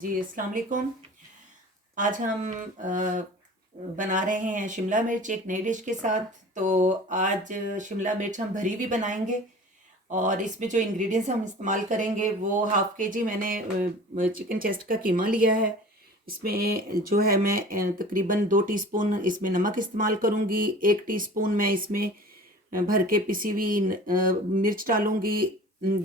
जी, अस्सलाम वालेकुम। आज हम बना रहे हैं शिमला मिर्च एक नई डिश के साथ। तो आज शिमला मिर्च हम भरी हुई बनाएंगे और इसमें जो इंग्रेडिएंट्स हम इस्तेमाल करेंगे वो हाफ़ के जी मैंने चिकन चेस्ट का कीमा लिया है। इसमें जो है मैं तकरीबन 2 टीस्पून इसमें नमक इस्तेमाल करूँगी। 1 टीस्पून मैं इसमें भर के पिसी हुई मिर्च डालूँगी।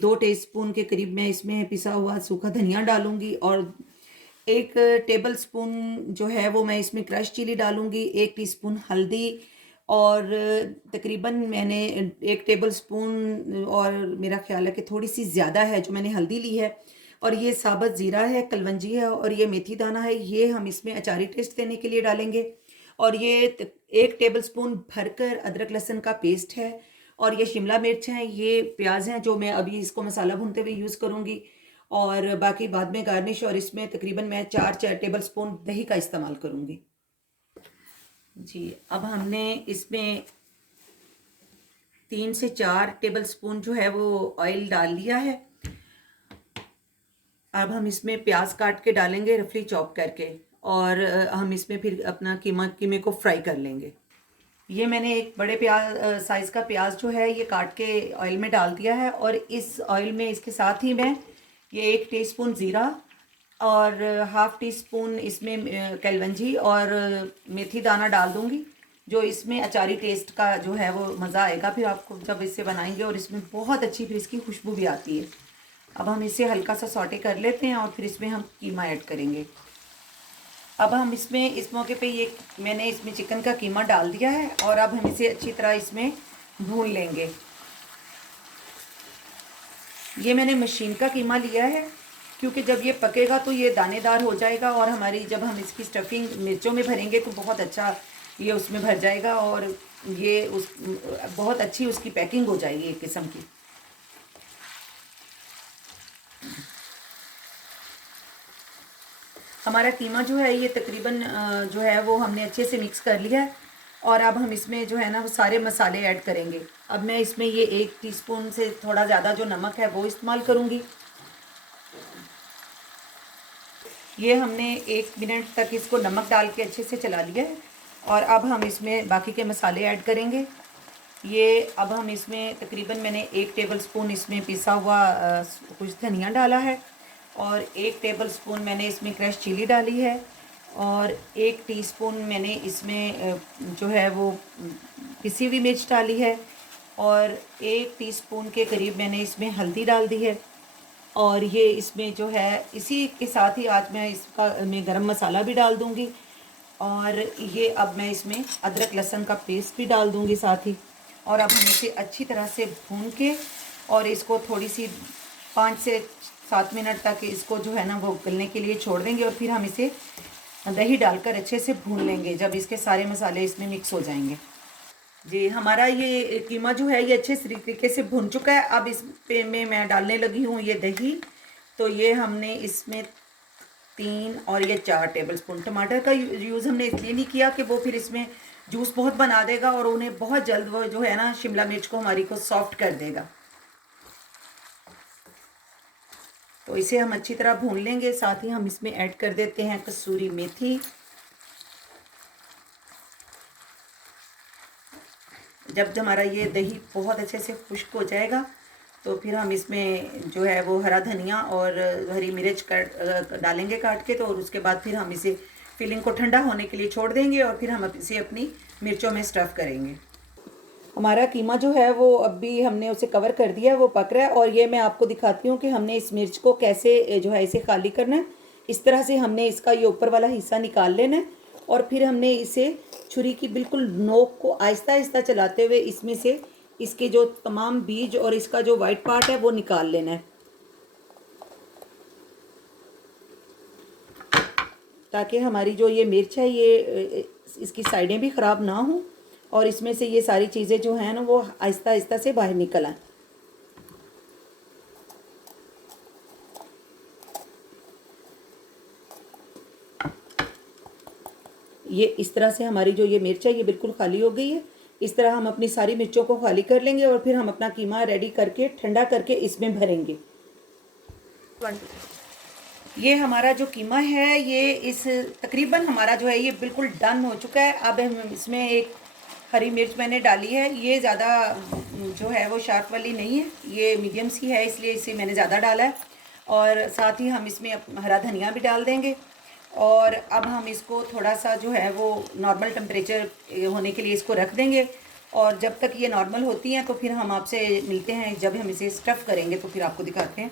2 टीस्पून के करीब मैं इसमें पिसा हुआ सूखा धनिया डालूँगी और 1 टेबल स्पून जो है वो मैं इसमें क्रश चिली डालूँगी, 1 टीस्पून हल्दी और तकरीबन मैंने 1 टेबल स्पून और मेरा ख़्याल है कि थोड़ी-सी ज़्यादा है जो मैंने हल्दी ली है और ये साबुत ज़ीरा है, कलवंजी है और ये मेथी दाना है, ये हम इसमें अचारी टेस्ट देने के लिए डालेंगे। और ये 1 टेबल स्पून भरकर अदरक लहसुन का पेस्ट है और ये शिमला मिर्च हैं, ये प्याज़ हैं जो मैं अभी इसको मसाला भूनते हुए यूज़ करूँगी और बाकी बाद में गार्निश। और इसमें तकरीबन मैं 4 टेबल स्पून दही का इस्तेमाल करूँगी। जी, अब हमने इसमें 3 से 4 टेबल स्पून जो है वो ऑयल डाल लिया है। अब हम इसमें प्याज काट के डालेंगे रफली चॉप करके और हम इसमें फिर अपना कीमे को फ्राई कर लेंगे। ये मैंने एक बड़े प्याज साइज़ का प्याज जो है ये काट के ऑयल में डाल दिया है और इस ऑयल में इसके साथ ही मैं ये 1 टीस्पून ज़ीरा और हाफ़ टी स्पून इसमें कलवंजी और मेथी दाना डाल दूँगी, जो इसमें अचारी टेस्ट का जो है वो मज़ा आएगा फिर आपको जब इसे बनाएंगे और इसमें बहुत अच्छी फिर इसकी खुशबू भी आती है। अब हम इसे हल्का सा सौटे कर लेते हैं और फिर इसमें हम कीमा ऐड करेंगे। अब हम इसमें इस मौके पे ये मैंने इसमें चिकन का कीमा डाल दिया है और अब हम इसे अच्छी तरह इसमें भून लेंगे। ये मैंने मशीन का कीमा लिया है क्योंकि जब ये पकेगा तो ये दानेदार हो जाएगा और हमारी जब हम इसकी स्टफिंग मिर्चों में भरेंगे तो बहुत अच्छा ये उसमें भर जाएगा और ये उस बहुत अच्छी उसकी पैकिंग हो जाएगी एक किस्म की। हमारा कीमा जो है ये तकरीबन जो है वो हमने अच्छे से मिक्स कर लिया है और अब हम इसमें जो है ना वो सारे मसाले ऐड करेंगे। अब मैं इसमें ये 1 टीस्पून से थोड़ा ज़्यादा जो नमक है वो इस्तेमाल करूँगी। ये हमने 1 मिनट तक इसको नमक डाल के अच्छे से चला लिया है और अब हम इसमें बाकी के मसाले ऐड करेंगे। ये अब हम इसमें तकरीबन मैंने 1 टेबल स्पून इसमें पिसा हुआ कुछ धनिया डाला है और 1 टेबल स्पून मैंने इसमें क्रश चिली डाली है और 1 टीस्पून मैंने इसमें जो है वो पिसी हुई मिर्च डाली है और 1 टीस्पून के करीब मैंने इसमें हल्दी डाल दी है और ये इसमें जो है इसी के साथ ही आज मैं गरम मसाला भी डाल दूँगी और ये अब मैं इसमें अदरक लहसुन का पेस्ट भी डाल दूँगी साथ ही। और अब हम इसे अच्छी तरह से भून के और इसको थोड़ी सी 5 से 7 मिनट तक इसको जो है ना वो गलने के लिए छोड़ देंगे और फिर हम इसे दही डालकर अच्छे से भून लेंगे जब इसके सारे मसाले इसमें मिक्स हो जाएंगे। जी, हमारा ये कीमा जो है ये अच्छे तरीके से भुन चुका है। अब इस पे में मैं डालने लगी हूँ ये दही। तो ये हमने इसमें 3 और ये 4 टेबल स्पून टमाटर का यूज़ हमने इसलिए नहीं किया कि वो फिर इसमें जूस बहुत बना देगा और उन्हें बहुत जल्द वो जो है ना शिमला मिर्च को हमारी को सॉफ्ट कर देगा। तो इसे हम अच्छी तरह भून लेंगे। साथ ही हम इसमें ऐड कर देते हैं कसूरी मेथी। जब हमारा ये दही बहुत अच्छे से खुश्क हो जाएगा तो फिर हम इसमें जो है वो हरा धनिया और हरी मिर्च डालेंगे काट के। तो और उसके बाद फिर हम इसे फिलिंग को ठंडा होने के लिए छोड़ देंगे और फिर हम इसे अपनी मिर्चों में स्टफ़ करेंगे। हमारा कीमा जो है वो अभी हमने उसे कवर कर दिया है, वो पक रहा है और ये मैं आपको दिखाती हूँ कि हमने इस मिर्च को कैसे जो है इसे खाली करना है। इस तरह से हमने इसका ये ऊपर वाला हिस्सा निकाल लेना है और फिर हमने इसे छुरी की बिल्कुल नोक को आहिस्ता आहिस्ता चलाते हुए इसमें से इसके जो तमाम बीज और इसका जो वाइट पार्ट है वो निकाल लेना है, ताकि हमारी जो ये मिर्च है ये इसकी साइडें भी ख़राब ना हों और इसमें से ये सारी चीज़ें जो हैं ना वो आहिस्ता आहिस्ता से बाहर निकल आएँ। ये इस तरह से हमारी जो ये मिर्च है ये बिल्कुल खाली हो गई है। इस तरह हम अपनी सारी मिर्चों को खाली कर लेंगे और फिर हम अपना कीमा रेडी करके ठंडा करके इसमें भरेंगे। ये हमारा जो कीमा है ये इस तकरीबन हमारा जो है ये बिल्कुल डन हो चुका है। अब हम इसमें एक हरी मिर्च मैंने डाली है, ये ज़्यादा जो है वो शार्प वाली नहीं है, ये मीडियम सी है, इसलिए इसे मैंने ज़्यादा डाला है। और साथ ही हम इसमें हरा धनिया भी डाल देंगे। और अब हम इसको थोड़ा सा जो है वो नॉर्मल टेम्परेचर होने के लिए इसको रख देंगे। और जब तक ये नॉर्मल होती हैं तो फिर हम आपसे मिलते हैं जब हम इसे स्टफ़ करेंगे, तो फिर आपको दिखाते हैं।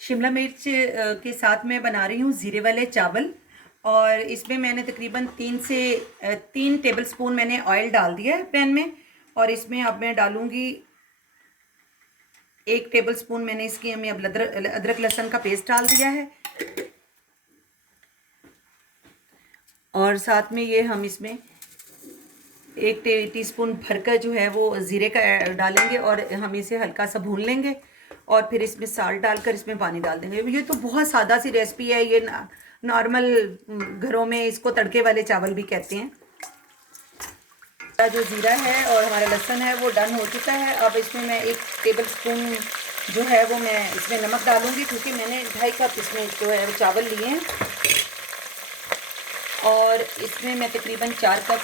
शिमला मिर्च के साथ मैं बना रही हूँ ज़ीरे वाले चावल। और इसमें मैंने तकरीबन 3 टेबल स्पून मैंने ऑयल डाल दिया है पैन में। और इसमें अब मैं डालूँगी 1 टेबल स्पून मैंने इसकी हमें अब अदरक लहसुन का पेस्ट डाल दिया है। और साथ में ये हम इसमें 1 टीस्पून भरकर जो है वो ज़ीरे का डालेंगे और हम इसे हल्का सा भून लेंगे। और फिर इसमें साल्ट डालकर इसमें पानी डाल देंगे। ये तो बहुत सादा सी रेसिपी है, ये नॉर्मल घरों में इसको तड़के वाले चावल भी कहते हैं। जो ज़ीरा है और हमारा लहसुन है वो डन हो चुका है। अब इसमें मैं 1 टेबल स्पून जो है वो मैं इसमें नमक डालूँगी, क्योंकि मैंने 2.5 कप इसमें जो है वो चावल लिए हैं। और इसमें मैं तकरीबन 4 कप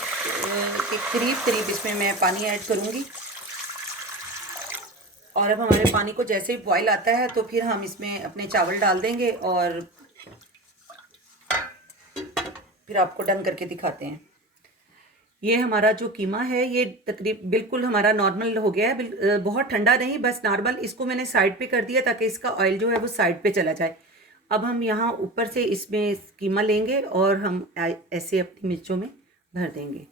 के करीब इसमें मैं पानी ऐड करूँगी। और अब हमारे पानी को जैसे ही बॉयल आता है तो फिर हम इसमें अपने चावल डाल देंगे और फिर आपको डन करके दिखाते हैं। ये हमारा जो कीमा है ये बिल्कुल हमारा नॉर्मल हो गया है, बहुत ठंडा नहीं, बस नॉर्मल। इसको मैंने साइड पे कर दिया ताकि इसका ऑयल जो है वो साइड पे चला जाए। अब हम यहाँ ऊपर से इसमें कीमा लेंगे और हम ऐसे अपनी मिर्चों में भर देंगे।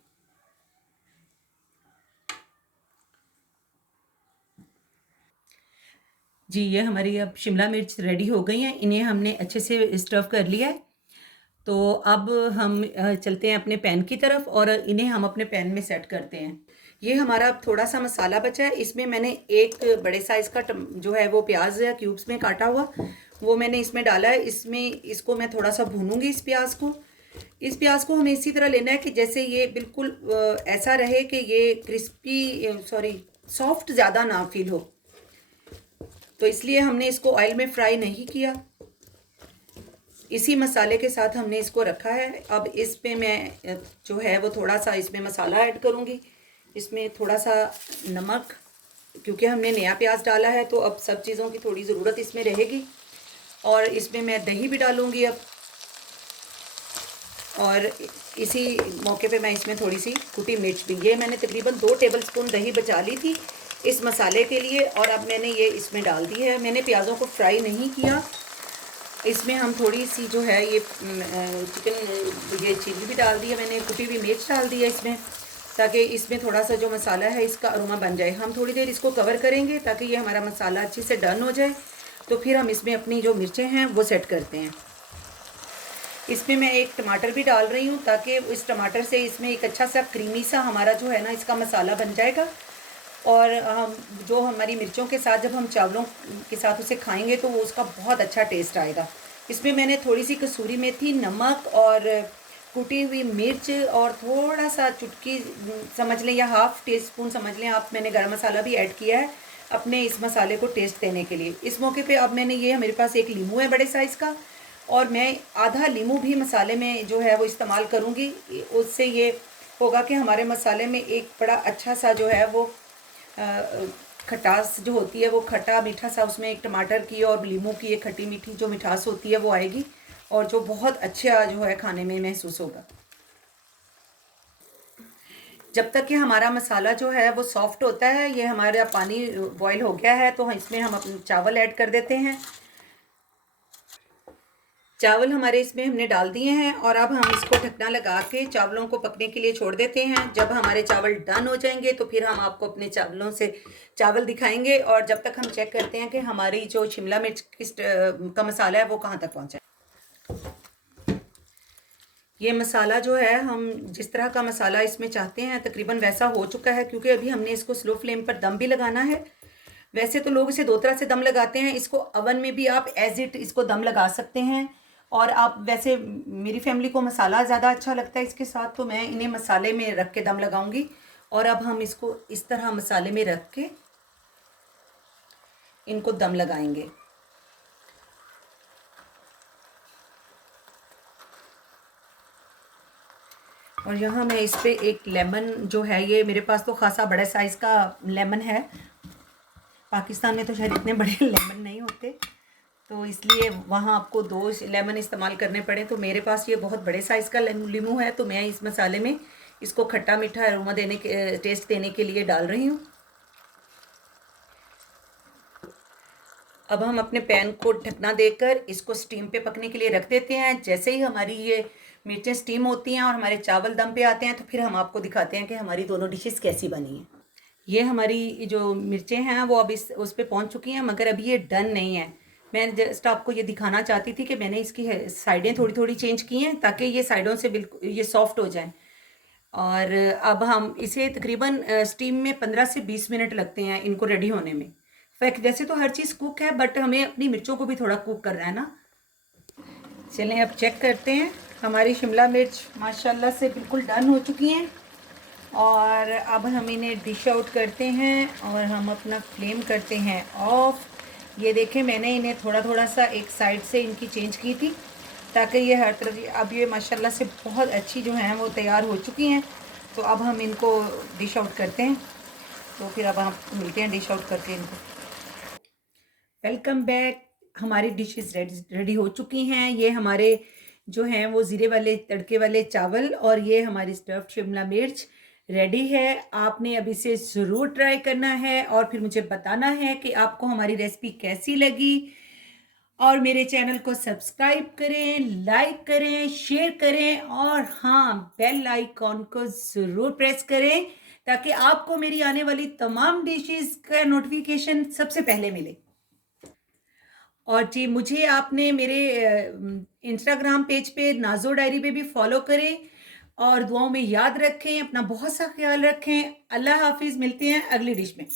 जी, ये हमारी अब शिमला मिर्च रेडी हो गई हैं, इन्हें हमने अच्छे से स्टफ़ कर लिया है। तो अब हम चलते हैं अपने पैन की तरफ और इन्हें हम अपने पैन में सेट करते हैं। ये हमारा थोड़ा सा मसाला बचा है, इसमें मैंने एक बड़े साइज़ का जो है वो प्याज है क्यूब्स में काटा हुआ, वो मैंने इसमें डाला है। इसको मैं थोड़ा सा भूनूंगी इस प्याज को। इस प्याज को हमें इसी तरह लेना है कि जैसे ये बिल्कुल ऐसा रहे कि ये सॉफ्ट ज़्यादा ना फील हो, तो इसलिए हमने इसको ऑयल में फ्राई नहीं किया। इसी मसाले के साथ हमने इसको रखा है। अब इस पे मैं जो है वो थोड़ा सा इसमें मसाला ऐड करूँगी। इसमें थोड़ा सा नमक, क्योंकि हमने नया प्याज डाला है तो अब सब चीज़ों की थोड़ी ज़रूरत इसमें रहेगी। और इसमें मैं दही भी डालूँगी अब। और इसी मौके पे मैं इसमें थोड़ी सी कुटी मिर्च भी, ये मैंने तकरीबन 2 टेबल स्पून दही बचा ली थी इस मसाले के लिए, और अब मैंने ये इसमें डाल दी है। मैंने प्याज़ों को फ्राई नहीं किया। इसमें हम थोड़ी सी जो है ये ये चिली भी डाल दी है मैंने, कुटी हुई मिर्च डाल दी है इसमें, ताकि इसमें थोड़ा सा जो मसाला है इसका अरोमा बन जाए। हम थोड़ी देर इसको कवर करेंगे ताकि ये हमारा मसाला अच्छे से डन हो जाए। तो फिर हम इसमें अपनी जो मिर्चें हैं वो सेट करते हैं। इसमें मैं एक टमाटर भी डाल रही हूँ ताकि इस टमाटर से इसमें एक अच्छा सा क्रीमी सा हमारा जो है ना इसका मसाला बन जाएगा। और हम जो हमारी मिर्चों के साथ जब हम चावलों के साथ उसे खाएंगे तो वो उसका बहुत अच्छा टेस्ट आएगा। इसमें मैंने थोड़ी सी कसूरी मेथी, नमक और कुटी हुई मिर्च और थोड़ा सा चुटकी समझ लें या हाफ़ टी स्पून समझ लें आप, मैंने गरम मसाला भी ऐड किया है अपने इस मसाले को टेस्ट देने के लिए। इस मौके पे अब मैंने ये मेरे पास एक लीमू है बड़े साइज़ का, और मैं आधा लीमू भी मसाले में जो है वो इस्तेमाल करूँगी। उससे ये होगा कि हमारे मसाले में एक बड़ा अच्छा सा जो है वो खटास जो होती है वो खट्टा मीठा सा, उसमें एक टमाटर की और लीमू की एक खट्टी मीठी जो मिठास होती है वो आएगी, और जो बहुत अच्छा जो है खाने में महसूस होगा। जब तक कि हमारा मसाला जो है वो सॉफ्ट होता है, ये हमारा पानी बॉईल हो गया है, तो इसमें हम अपने चावल ऐड कर देते हैं। चावल हमारे इसमें हमने डाल दिए हैं और अब हम इसको ढकना लगा के चावलों को पकने के लिए छोड़ देते हैं। जब हमारे चावल डन हो जाएंगे तो फिर हम आपको अपने चावलों से चावल दिखाएंगे, और जब तक हम चेक करते हैं कि हमारी जो शिमला मिर्च का मसाला है वो कहाँ तक पहुँचा है। ये मसाला जो है हम जिस तरह का मसाला इसमें चाहते हैं तकरीबन वैसा हो चुका है, क्योंकि अभी हमने इसको स्लो फ्लेम पर दम भी लगाना है। वैसे तो लोग इसे 2 तरह से दम लगाते हैं, इसको अवन में भी आप एज इट इसको दम लगा सकते हैं। और आप वैसे मेरी फैमिली को मसाला ज़्यादा अच्छा लगता है इसके साथ, तो मैं इन्हें मसाले में रख के दम लगाऊंगी। और अब हम इसको इस तरह मसाले में रख के इनको दम लगाएंगे। और यहाँ मैं इस पे एक लेमन जो है, ये मेरे पास तो खासा बड़े साइज़ का लेमन है, पाकिस्तान में तो शायद इतने बड़े लेमन नहीं होते, तो इसलिए वहाँ आपको 2 लेमन इस्तेमाल करने पड़े। तो मेरे पास ये बहुत बड़े साइज़ का लीमू है, तो मैं इस मसाले में इसको खट्टा मीठा अरोमा देने के, टेस्ट देने के लिए डाल रही हूँ। अब हम अपने पैन को ढकना देकर इसको स्टीम पे पकने के लिए रख देते हैं। जैसे ही हमारी ये मिर्चें स्टीम होती हैं और हमारे चावल दम पे आते हैं, तो फिर हम आपको दिखाते हैं कि हमारी दोनों डिशेस कैसी बनी हैं। ये हमारी जो मिर्चें हैं वो अब इस उस पे पहुंच चुकी हैं, मगर अभी ये डन नहीं है। मैं जस्ट आपको ये दिखाना चाहती थी कि मैंने इसकी साइडें थोड़ी थोड़ी चेंज की हैं, ताकि ये साइडों से बिल्कुल ये सॉफ्ट हो जाएं। और अब हम इसे तकरीबन स्टीम में 15 से 20 मिनट लगते हैं इनको रेडी होने में। फैक्ट वैसे तो हर चीज़ कुक है, बट हमें अपनी मिर्चों को भी थोड़ा कुक करना है ना। चलें अब चेक करते हैं। हमारी शिमला मिर्च माशाल्लाह से बिल्कुल डन हो चुकी हैं, और अब हम इन्हें डिश आउट करते हैं और हम अपना फ्लेम करते हैं ऑफ। ये देखें, मैंने इन्हें थोड़ा थोड़ा सा एक साइड से इनकी चेंज की थी, ताकि ये हर तरफ, अब ये माशाल्लाह से बहुत अच्छी जो हैं वो तैयार हो चुकी हैं। तो अब हम इनको डिश आउट करते हैं। तो फिर अब हम मिलते हैं डिश आउट करके इनको। Welcome back. हमारी डिशेस रेडी हो चुकी हैं। ये हमारे जो हैं वो ज़ीरे वाले तड़के वाले चावल, और ये हमारी स्टफ्ड शिमला मिर्च रेडी है। आपने अब इसे ज़रूर ट्राई करना है और फिर मुझे बताना है कि आपको हमारी रेसिपी कैसी लगी। और मेरे चैनल को सब्सक्राइब करें, लाइक करें, शेयर करें, और हाँ, बेल आइकॉन को ज़रूर प्रेस करें, ताकि आपको मेरी आने वाली तमाम डिशेस का नोटिफिकेशन सबसे पहले मिले। और जी, मुझे आपने मेरे इंस्टाग्राम पेज पे नाज़ो डायरी पे भी फॉलो करें, और दुआओं में याद रखें। अपना बहुत सा ख्याल रखें। अल्लाह हाफिज़। मिलते हैं अगली डिश में।